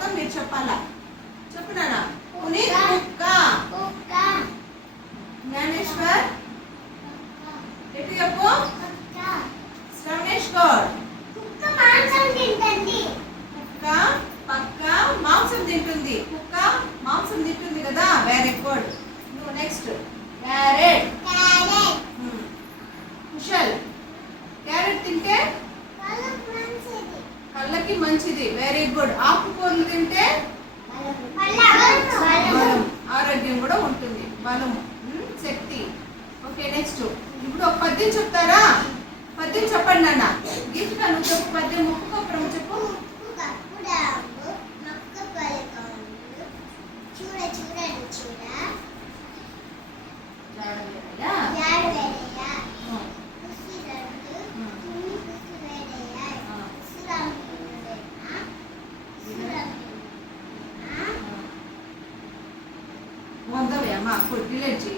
పదం మీరు చెప్పాలా. చెప్పు నాన్న. పునీత్ కుక్క. జ్ఞానేశ్వర్ ఎటు చెప్పు. శ్రవణేష్ గౌడ్ కుక్క పక్క మాంసం తింటుంది. కుక్క మాంసం తింటుంది కదా. Very good. నువ్వు నెక్స్ట్. క్యారెట్. కుశల్ క్యారెట్ తింటే కళ్ళకి మంచిది. Very good. ఆకుకూరలు తింటే బలం, ఆరోగ్యం కూడా ఉంటుంది. బలము, శక్తి. Okay next. ఇప్పుడు ఒక పద్యం చెప్తారా. పద్యం చెప్పండి నాన్న. గీతిక నువ్వు చెప్పు పద్యం. ముక్కుకొప్పరం చెప్పు. వందవే అమ్మా డిలీట్ చేయి.